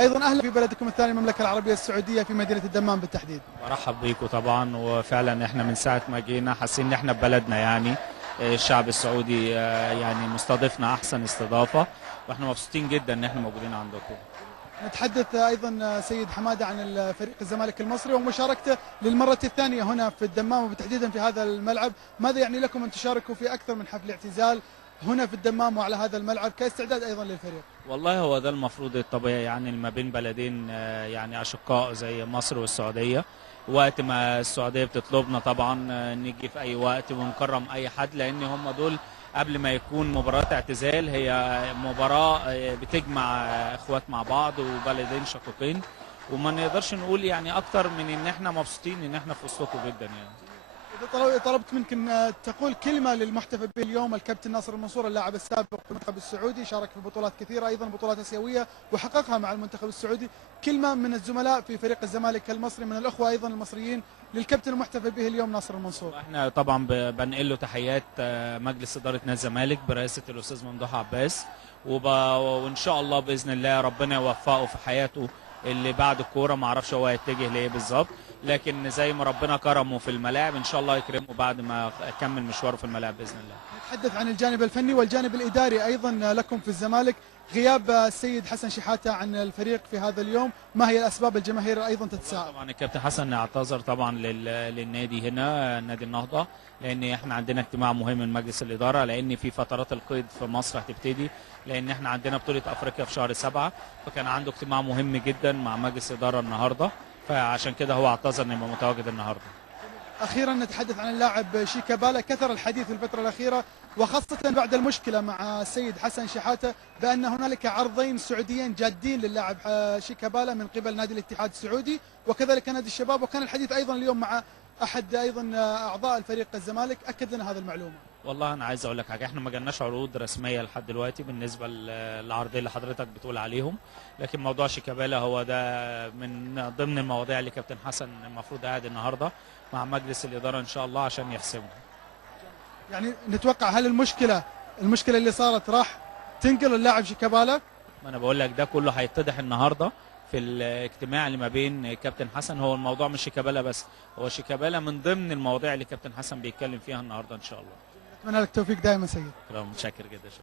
ايضا اهلا في بلدكم الثاني المملكه العربيه السعوديه في مدينه الدمام بالتحديد. برحب بيكم طبعا، وفعلا احنا من ساعه ما جينا حاسين ان احنا ببلدنا يعني. الشعب السعودي يعني مستضيفنا احسن استضافه، واحنا مبسوطين جدا ان احنا موجودين عندكم. نتحدث ايضا سيد حماده عن فريق الزمالك المصري ومشاركته للمره الثانيه هنا في الدمام وتحديدا في هذا الملعب، ماذا يعني لكم ان تشاركوا في اكثر من حفل اعتزال هنا في الدمام وعلى هذا الملعب كاستعداد ايضا للفريق؟ والله هو ده المفروض الطبيعي يعني ما بين بلدين يعني اشقاء زي مصر والسعوديه. وقت ما السعوديه بتطلبنا طبعا نيجي في اي وقت ونكرم اي حد، لان هم دول قبل ما يكون مباراه اعتزال هي مباراه بتجمع اخوات مع بعض وبلدين شقيقين. وما نقدرش نقول يعني اكتر من ان احنا مبسوطين ان احنا في وسطكم جدا يعني. إذا طلبت منك أن تقول كلمة للمحتفل به اليوم الكابتن ناصر المنصور اللاعب السابق في المنتخب السعودي، شارك في بطولات كثيرة أيضا بطولات آسيوية وحققها مع المنتخب السعودي، كلمة من الزملاء في فريق الزمالك المصري من الأخوة أيضا المصريين للكابتن المحتفل به اليوم ناصر المنصور. احنا طبعا بنقل له تحيات مجلس اداره نادي الزمالك برئاسه الاستاذ ممدوح عباس، وان شاء الله باذن الله ربنا يوفقه في حياته اللي بعد الكوره. ما اعرفش هو هيتجه لايه بالظبط، لكن زي ما ربنا كرمه في الملاعب ان شاء الله يكرمه بعد ما يكمل مشواره في الملاعب باذن الله. نتحدث عن الجانب الفني والجانب الإداري أيضا لكم في الزمالك، غياب السيد حسن شحاتة عن الفريق في هذا اليوم، ما هي الأسباب الجماهير أيضا تتساءل؟ طبعا الكابتن حسن اعتذر طبعا للنادي هنا نادي النهضه، لان احنا عندنا اجتماع مهم من مجلس الاداره، لان في فترات القيد في مصر هتبتدي، لان احنا عندنا بطوله افريقيا في شهر 7، فكان عنده اجتماع مهم جدا مع مجلس الاداره النهارده، فعشان كده هو اعتذر انه يبقى متواجد النهارده. أخيرا نتحدث عن اللاعب شيكابالا، كثر الحديث في الفترة الأخيرة وخاصة بعد المشكلة مع السيد حسن شحاتة بأن هنالك عرضين سعوديين جادين للاعب شيكابالا من قبل نادي الاتحاد السعودي وكذلك نادي الشباب، وكان الحديث أيضا اليوم مع أحد أيضا أعضاء الفريق الزمالك أكد لنا هذه المعلومة. والله انا عايز اقول لك حاجه، احنا ما جالناش عروض رسميه لحد دلوقتي بالنسبه للعرضين اللي حضرتك بتقول عليهم، لكن موضوع شيكابالا هو ده من ضمن المواضيع اللي كابتن حسن المفروض قاعد النهارده مع مجلس الاداره ان شاء الله عشان يحسمها. يعني نتوقع هل المشكلة اللي صارت راح تنقل اللاعب شيكابالا؟ ما انا بقول لك ده كله هيتضح النهارده في الاجتماع اللي ما بين كابتن حسن. هو الموضوع مش شيكابالا بس، هو شيكابالا من ضمن المواضيع اللي كابتن حسن بيتكلم فيها النهارده ان شاء الله. أتمنى لك التوفيق دائما سيد. متشكر جدا.